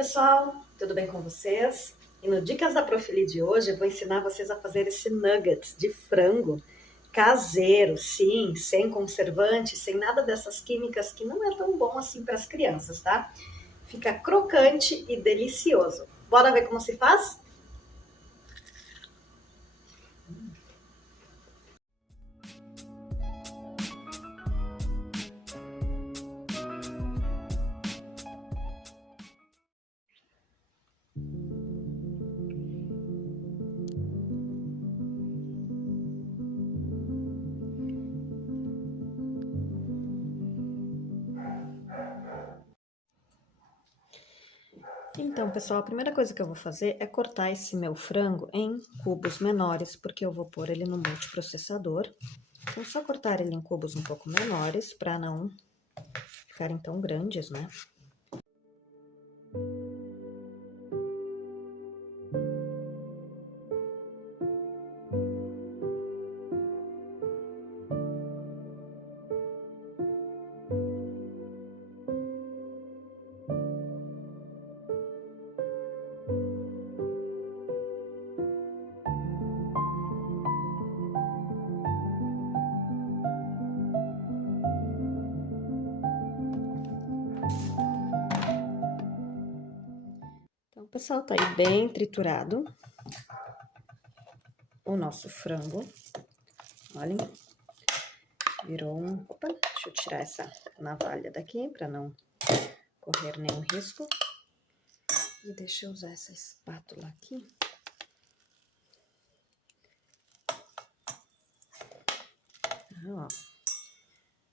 pessoal, tudo bem com vocês? E no Dicas da Profili de hoje eu vou ensinar vocês a fazer esse nuggets de frango caseiro, sim, sem conservante, sem nada dessas químicas que não é tão bom assim para as crianças, tá? Fica crocante e delicioso. Bora ver como se faz? Então, pessoal, a primeira coisa que eu vou fazer é cortar esse meu frango em cubos menores, porque eu vou pôr ele no multiprocessador. Então, só cortar ele em cubos um pouco menores, para não ficarem tão grandes, né? Então, pessoal, tá aí bem triturado o nosso frango. Olhem, virou um... Opa, deixa eu tirar essa navalha daqui para não correr nenhum risco. E deixa eu usar essa espátula aqui. Ó,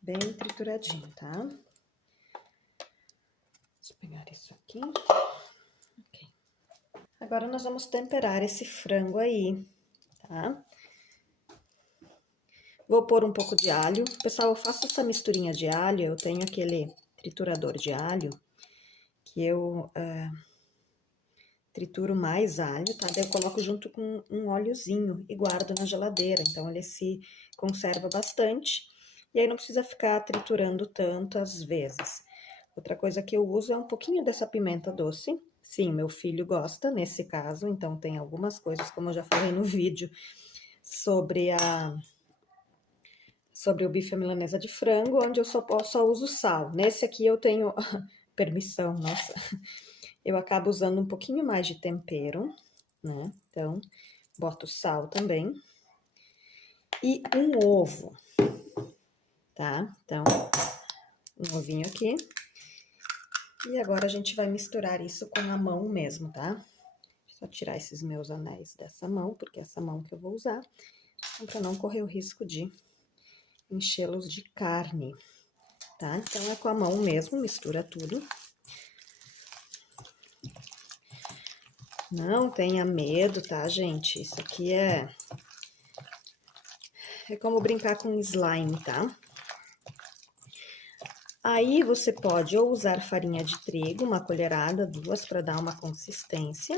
bem trituradinho, tá? Deixa eu pegar isso aqui. Ok. Agora, nós vamos temperar esse frango aí, tá? Vou pôr um pouco de alho. Pessoal, eu faço essa misturinha de alho, eu tenho aquele triturador de alho, que eu trituro mais alho, tá? Daí eu coloco junto com um óleozinho e guardo na geladeira, então ele se conserva bastante. E aí não precisa ficar triturando tantas vezes. Outra coisa que eu uso é um pouquinho dessa pimenta doce. Sim, meu filho gosta nesse caso, então tem algumas coisas, como eu já falei no vídeo, sobre o bife à milanesa de frango, onde eu só uso sal. Nesse aqui eu tenho permissão, nossa. Eu acabo usando um pouquinho mais de tempero, né? Então, boto sal também. E um ovo, tá? Então, um ovinho aqui. E agora a gente vai misturar isso com a mão mesmo, tá? Só tirar esses meus anéis dessa mão, porque é essa mão que eu vou usar, para não correr o risco de enchê-los de carne, tá? Então, é com a mão mesmo, mistura tudo. Não tenha medo, tá, gente? Isso aqui é como brincar com slime, tá? Aí, você pode ou usar farinha de trigo, uma colherada, 2, para dar uma consistência,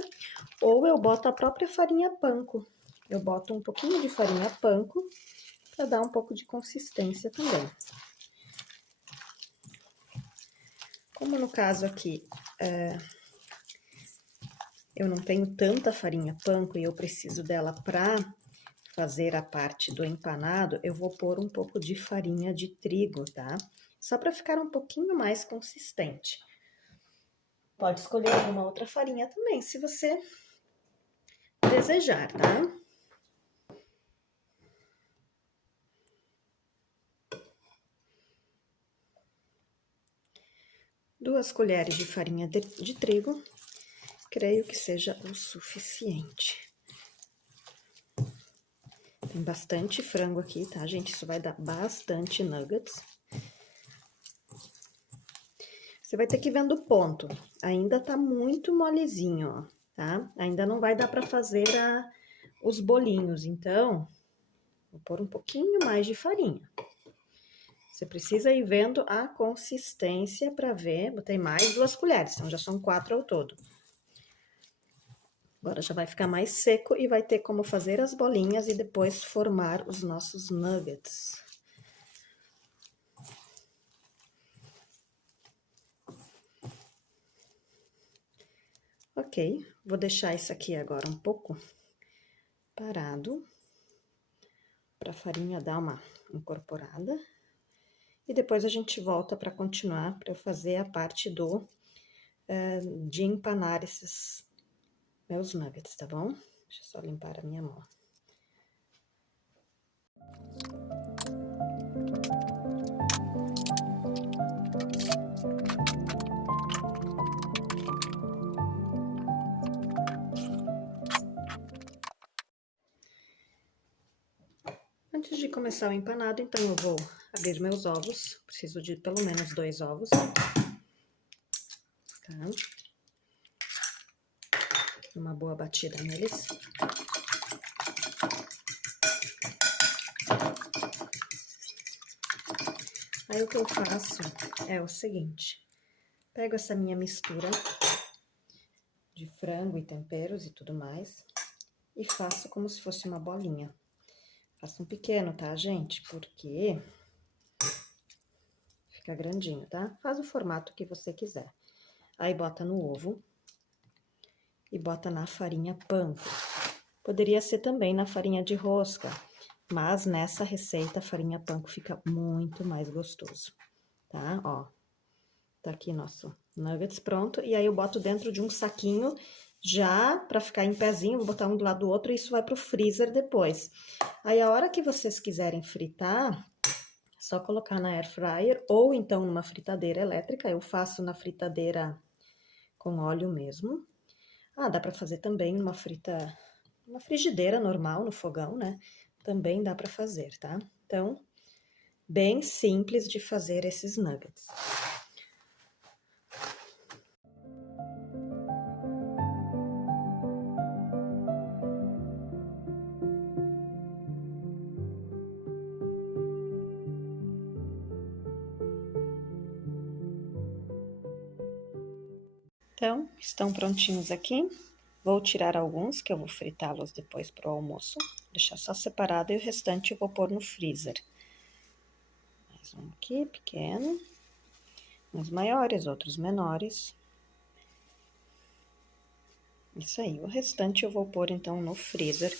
ou eu boto a própria farinha panko. Eu boto um pouquinho de farinha panko para dar um pouco de consistência também. Como no caso aqui, eu não tenho tanta farinha panko e eu preciso dela para fazer a parte do empanado, eu vou pôr um pouco de farinha de trigo, tá? Só para ficar um pouquinho mais consistente. Pode escolher alguma outra farinha também, se você desejar, tá? Duas colheres de farinha de trigo, creio que seja o suficiente. Tem bastante frango aqui, tá, gente? Isso vai dar bastante nuggets. Você vai ter que ir vendo o ponto. Ainda tá muito molezinho, ó, tá? Ainda não vai dar pra fazer os bolinhos, então, vou pôr um pouquinho mais de farinha. Você precisa ir vendo a consistência pra ver. Botei mais 2 colheres, então já são 4 ao todo. Agora já vai ficar mais seco e vai ter como fazer as bolinhas e depois formar os nossos nuggets. Ok, vou deixar isso aqui agora um pouco parado, para a farinha dar uma incorporada. E depois a gente volta para continuar, para eu fazer a parte de empanar esses meus nuggets, tá bom? Deixa eu só limpar a minha mão. Antes de começar o empanado, então eu vou abrir meus ovos. Preciso de pelo menos 2 ovos. Tá? Uma boa batida neles. Aí o que eu faço é o seguinte: pego essa minha mistura de frango e temperos e tudo mais e faço como se fosse uma bolinha. Faço um pequeno, tá, gente? Porque fica grandinho, tá? Faz o formato que você quiser. Aí bota no ovo e bota na farinha panko. Poderia ser também na farinha de rosca, mas nessa receita a farinha panko fica muito mais gostoso, tá? Ó, tá aqui nosso nuggets pronto. E aí eu boto dentro de um saquinho já pra ficar em pezinho, vou botar um do lado do outro e isso vai pro freezer depois. Aí a hora que vocês quiserem fritar, é só colocar na air fryer ou então numa fritadeira elétrica. Eu faço na fritadeira com óleo mesmo. Ah, dá pra fazer também numa frigideira normal, no fogão, né? Também dá pra fazer, tá? Então, bem simples de fazer esses nuggets. Então, estão prontinhos aqui. Vou tirar alguns, que eu vou fritá-los depois pro almoço. Deixar só separado e o restante eu vou pôr no freezer. Mais um aqui, pequeno. Uns maiores, outros menores. Isso aí, o restante eu vou pôr então no freezer.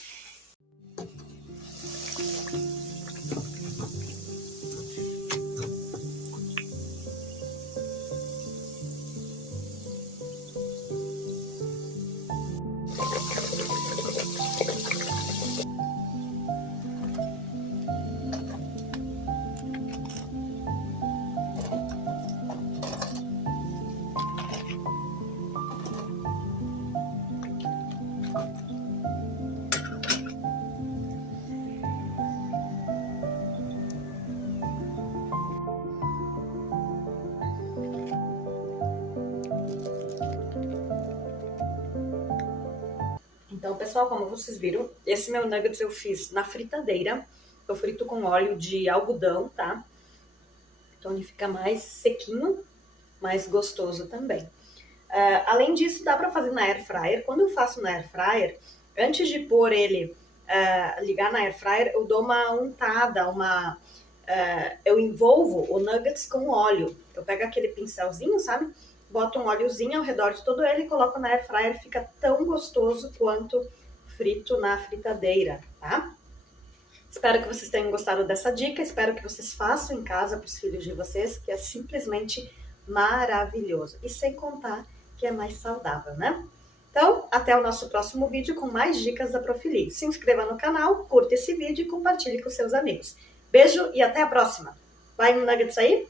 Então, pessoal, como vocês viram, esse meu nuggets eu fiz na fritadeira. Eu frito com óleo de algodão, tá? Então ele fica mais sequinho, mais gostoso também. Além disso, dá pra fazer na air fryer. Quando eu faço na air fryer, antes de pôr ele, ligar na air fryer, eu dou uma untada, eu envolvo o nuggets com óleo. Eu pego aquele pincelzinho, sabe? Boto um óleozinho ao redor de todo ele e coloco na air fryer, fica tão gostoso quanto frito na fritadeira, tá? Espero que vocês tenham gostado dessa dica, espero que vocês façam em casa para os filhos de vocês, que é simplesmente maravilhoso. E sem contar que é mais saudável, né? Então, até o nosso próximo vídeo com mais dicas da Profili. Se inscreva no canal, curta esse vídeo e compartilhe com seus amigos. Beijo e até a próxima. Vai no nuggets aí?